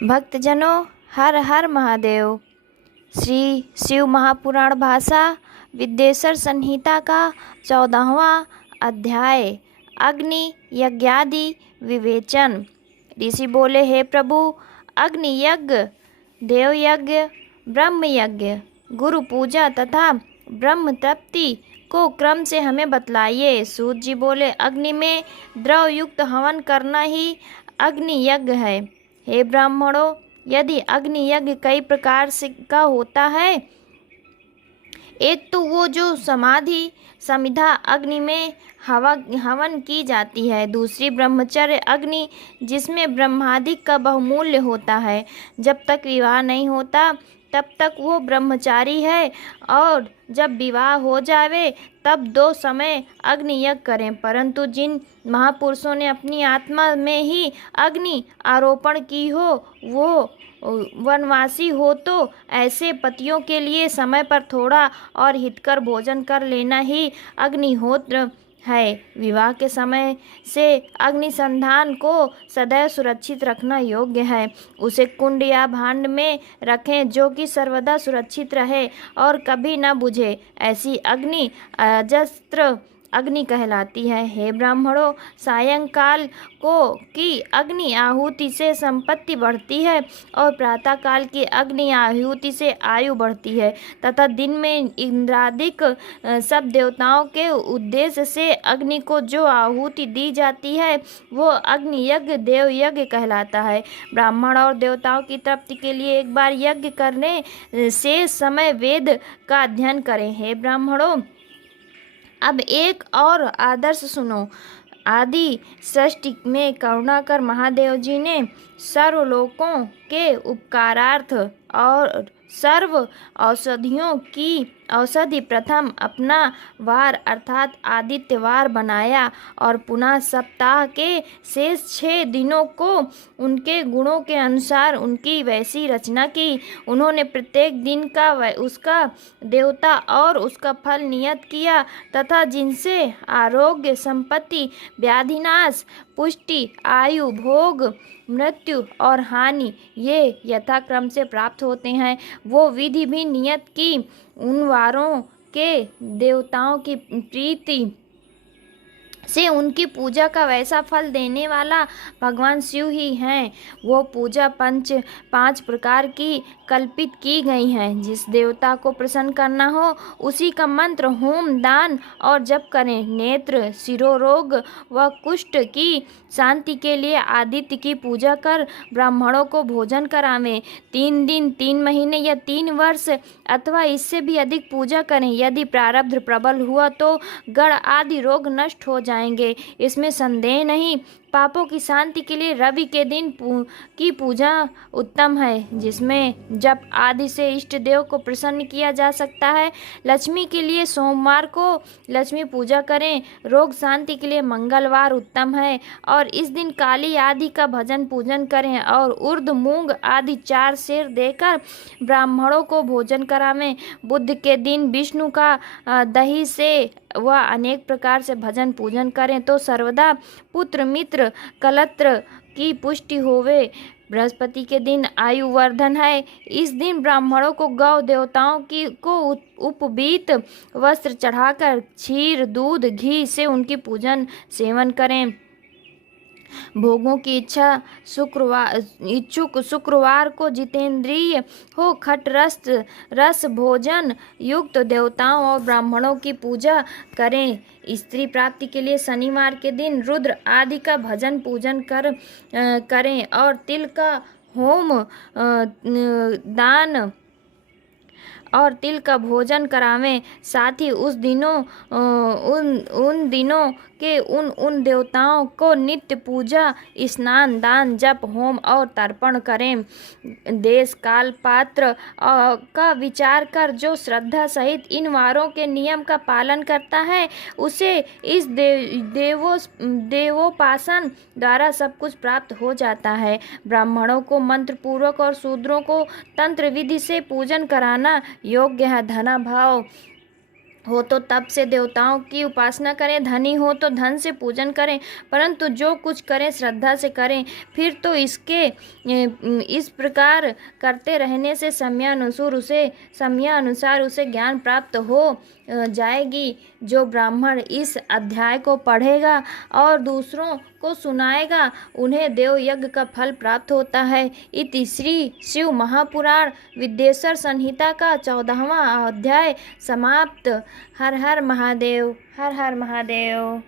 भक्तजनों, हर हर महादेव। श्री शिव महापुराण भाषा विद्येश्वर संहिता का 14वां अध्याय अग्नि यज्ञादि विवेचन। ऋषि बोले, हे प्रभु, अग्नि यज्ञ, देव यज्ञ, ब्रह्म यज्ञ, गुरु पूजा तथा ब्रह्म तृप्ति को क्रम से हमें बतलाइए। सूत जी बोले, अग्नि में द्रव युक्त हवन करना ही अग्नि यज्ञ है। हे ब्राह्मणों, यदि अग्नि यज्ञ कई प्रकार से का होता है, एक तो वो जो समाधि समिधा अग्नि में हवन की जाती है, दूसरी ब्रह्मचर्य अग्नि जिसमें ब्रह्मादिक का बहुमूल्य होता है। जब तक विवाह नहीं होता तब तक वो ब्रह्मचारी है, और जब विवाह हो जावे तब 2 समय अग्नि यज्ञ करें। परंतु जिन महापुरुषों ने अपनी आत्मा में ही अग्नि आरोपण की हो, वो वनवासी हो, तो ऐसे पतियों के लिए समय पर थोड़ा और हितकर भोजन कर लेना ही अग्निहोत्र है। विवाह के समय से अग्निसंधान को सदैव सुरक्षित रखना योग्य है। उसे कुंड या भांड में रखें जो कि सर्वदा सुरक्षित रहे और कभी न बुझे। ऐसी अग्नि अजस्त्र अग्नि कहलाती है। हे ब्राह्मणों, सायंकाल को की अग्नि आहुति से संपत्ति बढ़ती है और प्रातःकाल की अग्नि आहुति से आयु बढ़ती है, तथा दिन में इंद्रादिक सब देवताओं के उद्देश्य से अग्नि को जो आहुति दी जाती है वो अग्नि यज्ञ देव यज्ञ कहलाता है। ब्राह्मण और देवताओं की तृप्ति के लिए एक बार यज्ञ करने से समय वेद का अध्ययन करें। हे ब्राह्मणों, अब एक और आदर्श सुनो। आदि सृष्टि में करुणा कर महादेव जी ने सर्वलोकों के उपकारार्थ और सर्व औषधियों की औषधि प्रथम अपना वार अर्थात आदित्यवार बनाया, और पुनः सप्ताह के शेष 6 दिनों को उनके गुणों के अनुसार उनकी वैसी रचना की। उन्होंने प्रत्येक दिन का उसका देवता और उसका फल नियत किया, तथा जिनसे आरोग्य, संपत्ति, व्याधिनाश, पुष्टि, आयु, भोग, मृत्यु और हानि ये यथाक्रम से प्राप्त होते हैं, वो विधि भी नियत की। उन वारों के देवताओं की प्रीति से उनकी पूजा का वैसा फल देने वाला भगवान शिव ही हैं। वो पूजा 5 प्रकार की कल्पित की गई हैं। जिस देवता को प्रसन्न करना हो उसी का मंत्र, होम, दान और जप करें। नेत्र, शिरोरोग व कुष्ठ की शांति के लिए आदित्य की पूजा कर ब्राह्मणों को भोजन करावें। 3 दिन, 3 महीने या 3 वर्ष अथवा इससे भी अधिक पूजा करें। यदि प्रारब्ध प्रबल हुआ तो गण आदि रोग नष्ट हो जाएंगे, इसमें संदेह नहीं। पापों की शांति के लिए रवि के दिन की पूजा उत्तम है, जिसमें जप आदि से इष्ट देव को प्रसन्न किया जा सकता है। लक्ष्मी के लिए सोमवार को लक्ष्मी पूजा करें। रोग शांति के लिए मंगलवार उत्तम है, और इस दिन काली आदि का भजन पूजन करें, और उर्द, मूंग आदि 4 सेर देकर ब्राह्मणों को भोजन करावें। बुध के दिन विष्णु का दही से वह अनेक प्रकार से भजन पूजन करें तो सर्वदा पुत्र, मित्र, कलत्र की पुष्टि होवे। बृहस्पति के दिन आयु वर्धन है। इस दिन ब्राह्मणों को गौ देवताओं को उपवीत वस्त्र चढ़ाकर क्षीर, दूध, घी से उनकी पूजन सेवन करें। भोगों की इच्छुक शुक्रवार को जितेंद्रिय हो खट रस भोजन युक्त देवताओं और ब्राह्मणों की पूजा करें। स्त्री प्राप्ति के लिए शनिवार के दिन रुद्र आदि का भजन पूजन करें, और तिल का होम, दान और तिल का भोजन करावें। साथ ही उन दिनों के उन देवताओं को नित्य पूजा, स्नान, दान, जप, होम और तर्पण करें। देश, काल, पात्र का विचार कर जो श्रद्धा सहित इन वारों के नियम का पालन करता है, उसे इस देवोपासन द्वारा सब कुछ प्राप्त हो जाता है। ब्राह्मणों को मंत्र पूर्वक और शूद्रों को तंत्र विधि से पूजन कराना योग्य है। धना भाव हो तो तप से देवताओं की उपासना करें, धनी हो तो धन से पूजन करें, परंतु जो कुछ करें श्रद्धा से करें। फिर तो इस प्रकार करते रहने से समयानुसार उसे ज्ञान प्राप्त हो जाएगी। जो ब्राह्मण इस अध्याय को पढ़ेगा और दूसरों को सुनाएगा, उन्हें देव यज्ञ का फल प्राप्त होता है। इति श्री शिव महापुराण विद्येश्वर संहिता का 14वां अध्याय समाप्त। हर हर महादेव, हर हर महादेव।